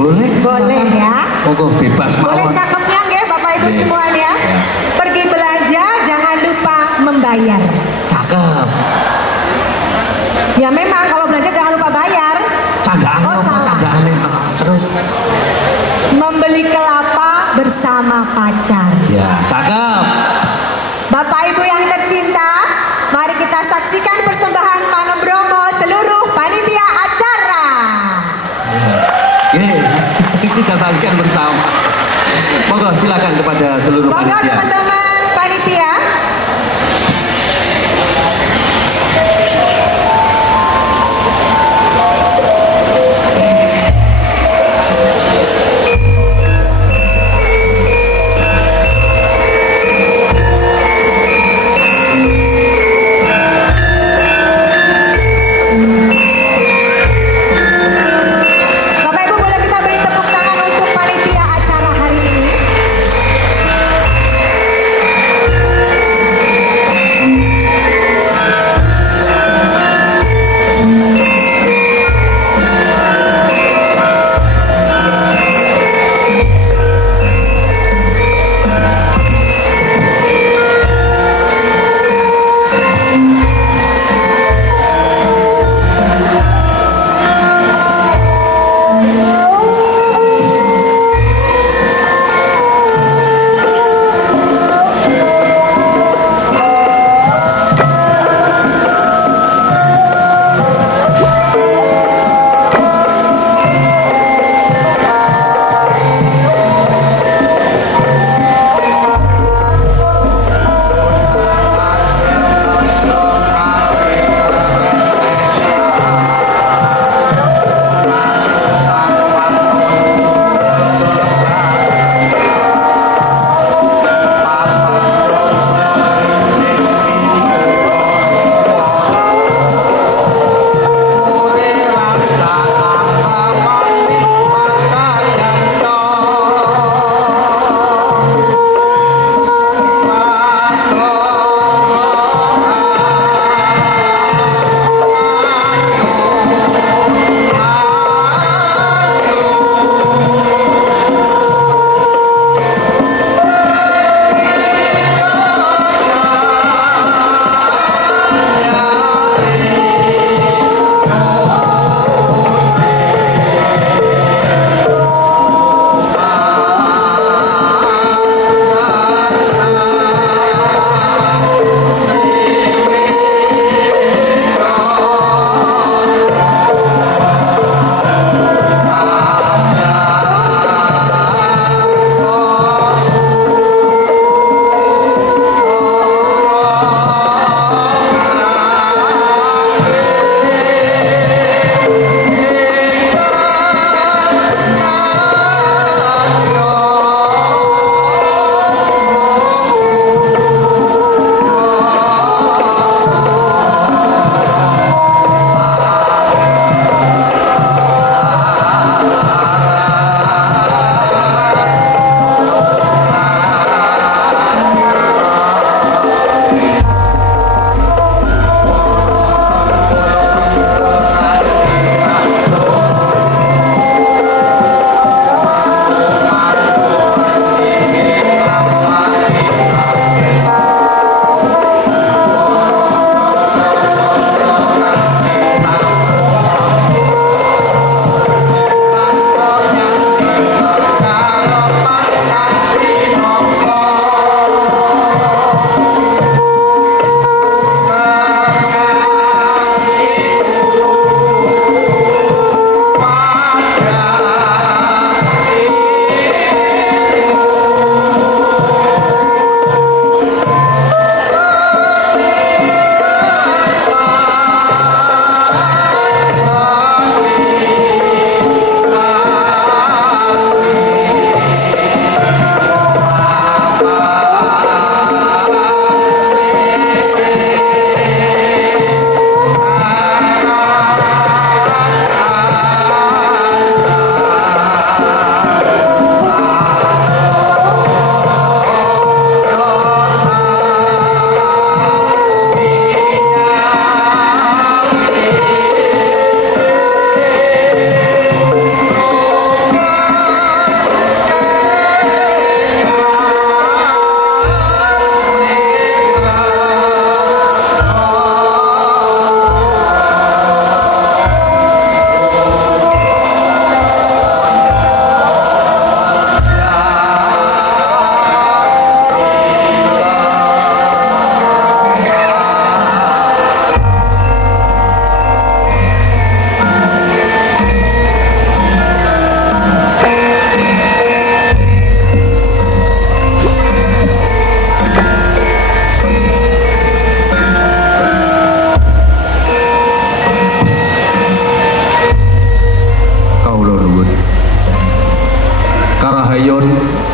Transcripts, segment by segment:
Boleh. Boleh ya. Monggo bebas Boleh mawon. cakepnya nggih Bapak Ibu Iya. semuanya. Pergi belanja jangan lupa membayar. Cakep. Ya memang kalau belanja jangan lupa bayar. Candaan Oh, apa? salah. Candaane. Terus Membeli kelapa bersama pacar. ya, cakep. Bapak Ibu yang tercinta, mari kita saksikan persembahan Panem Bromo seluruh panitia acara. Ye, kita saksikan bersama. Monggo silakan kepada seluruh Monggo panitia. teman-teman panitia. Bapak Ibu boleh kita beri tepuk tangan untuk panitia acara hari ini.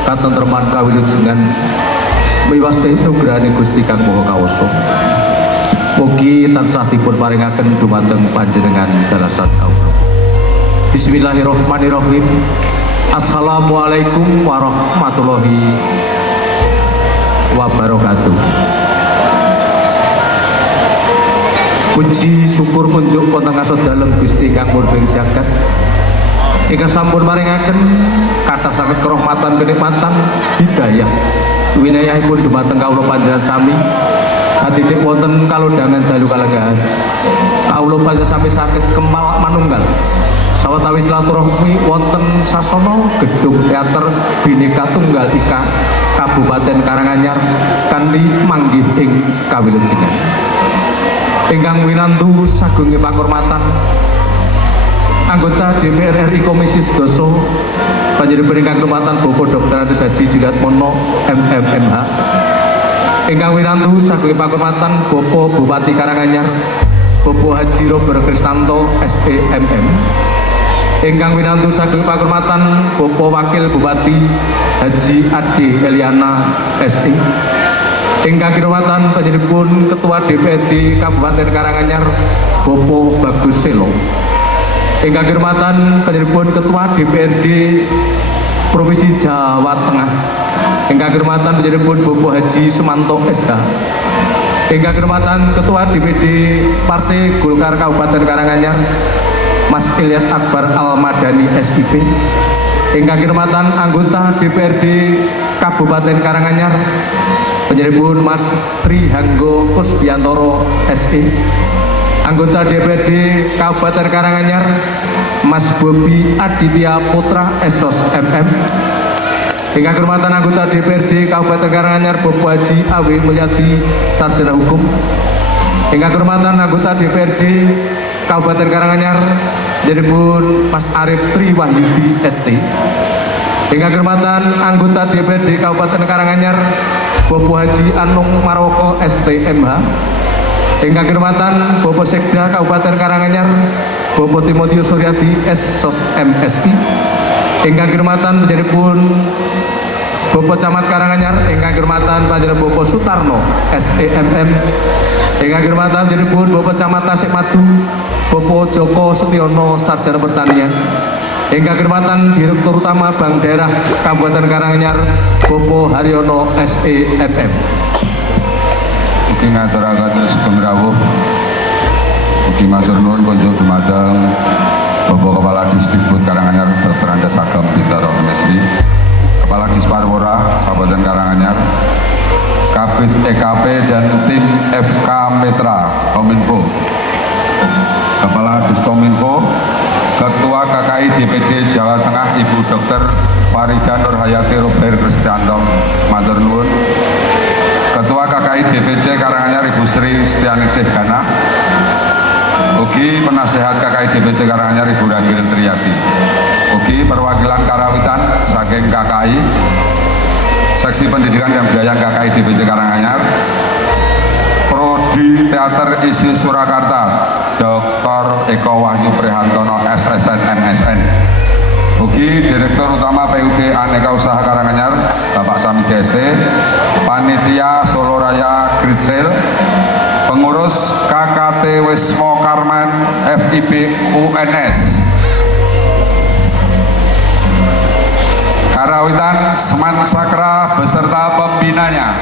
katentreman kawilujengan miwasih nugrahane Gusti Kang Maha Kawasa. Mugi tansah dipun paringaken dumateng panjenengan dalasan kawula. Bismillahirrahmanirrahim. Assalamualaikum warahmatullahi wabarakatuh. Puji syukur munjuk wonten ngasot dalem Gusti Kang Murbeng Jagat ingkang sampun maringaken kathah sanget kerahmatan kenikmatan hidayah winayahipun dumateng kawula panjenengan sami katitik wonten kalodhangan dalu kalenggahan kawula panjenengan sami saged kemal manunggal sawetawis silaturahmi wonten sasana gedung teater Bhinneka Tunggal Ika Kabupaten Karanganyar kanthi manggih ing kawilujengan. Ingkang winantu sagunge panghormatan anggota DPR RI Komisi 12 panjenengan ingkang kehormatan Bapak Dr. Andes Haji Juliatmono MMMH. Ingkang winantu sagunge panghormatan Bapak Bupati Karanganyar Bapak Haji Robert Kristanto SEMM. Ingkang winantu sagunge panghormatan Bapak Wakil Bupati Haji Ade Eliana SI. Ingkang kirmatan panjenenganipun Ketua DPRD Kabupaten Karanganyar Bapak Bagus Selo. Ingkang kirmatan panjenenganipun Ketua DPRD Provinsi Jawa Tengah. Ingkang kirmatan panjenenganipun Bapak Haji Sumanto SH. Ingkang kirmatan Ketua DPD Partai Golkar Kabupaten Karanganyar Mas Ilyas Akbar Al-Madani SIP. Ingkang kirmatan anggota DPRD Kabupaten Karanganyar panjenenganipun Mas Tri Hanggo Kusbiantoro SE. Anggota DPRD Kabupaten Karanganyar Mas Bobi Aditya Putra SOS MM. Ingkang kehormatan anggota DPRD Kabupaten Karanganyar Bapak Haji Awi Mulyadi Sarjana Hukum. Ingkang kehormatan anggota DPRD Kabupaten Karanganyar panjenenganipun Mas Arif Tri Wahyudi ST. Ingkang kehormatan anggota DPRD Kabupaten Karanganyar Bapak Haji Anung Marwoko STMH. Ingkang kehormatan Bapak Sekda Kabupaten Karanganyar Bapak Timotius Suryadi SOS MSI. Ingkang kehormatan panjenenganipun Bapak Camat Karanganyar. Ingkang kehormatan panjenengan Bapak Sutarno SEMM. Ingkang kehormatan panjenenganipun Bapak Camat Tasikmadu Bapak Joko Setiono Sarjana Pertanian. Ingkang kehormatan Direktur Utama Bank Daerah Kabupaten Karanganyar Bapak Haryono SEMM. Ugi ngaturaken sugeng rawuh. Ugi matur nuwun kunjuk dumateng Bapak Kepala Disdikbud Karanganyar Dr. Andes Agam Bintaro Mesri, Kepala Disparwora Kabupaten Karanganyar, Kabid EKP dan tim FK Metra Kominfo, Kepala Diskominfo, Ketua KKI DPD Jawa Tengah Ibu Dr. Farida Nurhayati Robert Kristianto matur nuwun. Ketua KKI DPC Karanganyar Ibu Sri Setianingsih Gana. Ugi penasehat KKI DPC Karanganyar Ibu Ragil Triyati. Ugi perwakilan karawitan saking KKI Seksi Pendidikan dan Budayaan KKI DPC Karanganyar, Prodi Teater Isi Surakarta Dr. Eko Wahyu Prihantono SSN MSN. Ugi Direktur Utama PUD Aneka Usaha Karanganyar Bapak Sami GST, Panitia Solo Raya Gritsel, Pengurus KKT Wismo Karman FIB UNS, Karawitan Seman Sakra beserta pembinanya.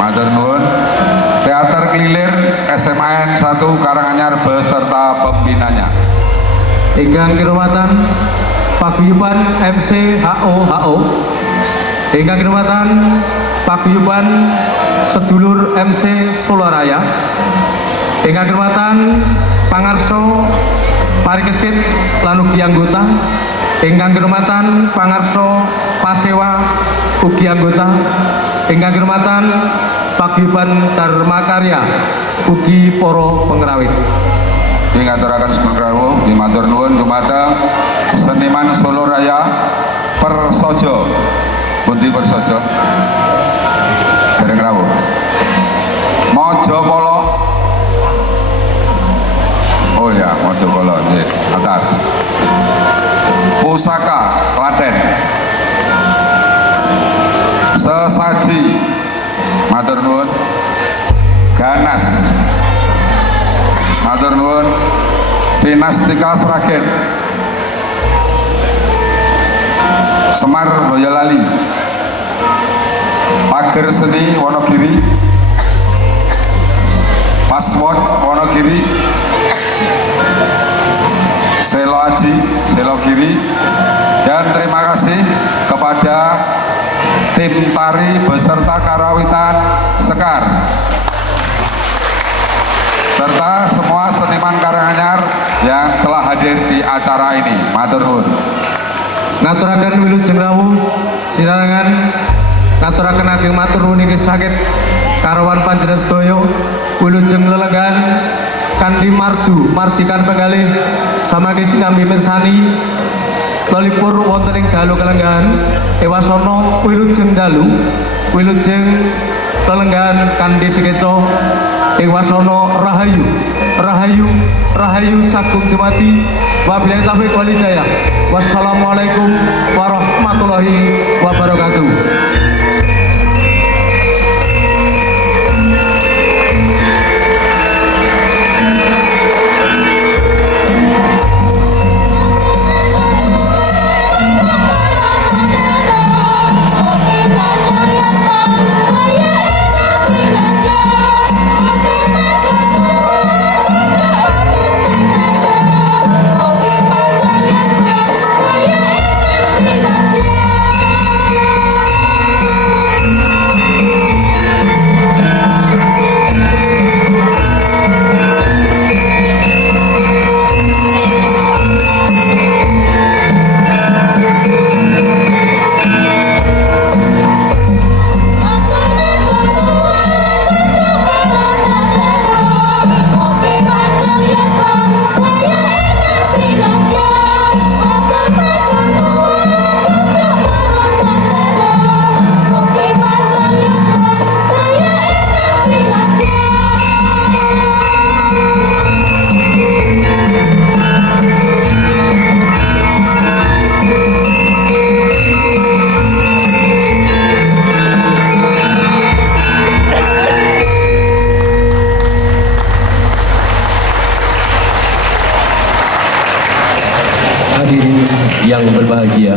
Matur nuwun. Teater Kelilir SMAN 1 Karanganyar beserta pembinanya. Ingkang kirmatan Paguyuban MCHO. Ingkang kirmatan Paguyuban Sedulur MC Soloraya. Ingkang kirmatan Pangarso Parikesit lan ugi anggota. Ingkang kirmatan Pangarso Pasewa ugi anggota. Ingkang kirmatan Paguyuban Dharma Karya ugi para pengrawit. Ngaturaken sugeng rawuh, matur nuwun dumateng seniman Solo Raya Persojo. Pundi Persojo? Dereng rawuh. Mojopolo. Oh ya, Mojopolo nggih, atas. Pusaka Klaten. matur nuwun. Ganas matur nuwun. Pinastika Sragen, Semar Boyolali, Pager Seni Wonogiri, Password Wonogiri, Selo Aji Selo Giri. Dan terima kasih kepada tim tari beserta karawitan Sekar serta semua seniman Karanganyar yang telah hadir di acara ini. Matur nuwun. Ngaturaken wilujeng rawuh sinarengan ngaturaken ageng matur nuwun inggih saged karawan panjenengan sedaya wilujeng lelenggan kanthi mardikan penggalih samangke sinambi mirsani lalipur wonten ing dalu kelenggahan ewasana wilujeng dalu wilujeng lelenggan kanthi sekeca ewasana rahayu rahayu rahayu sagung dumati wabillahi taufiq wal hidayah. Wassalamualaikum warahmatullahi wabarakatuh. Hadirin yang berbahagia,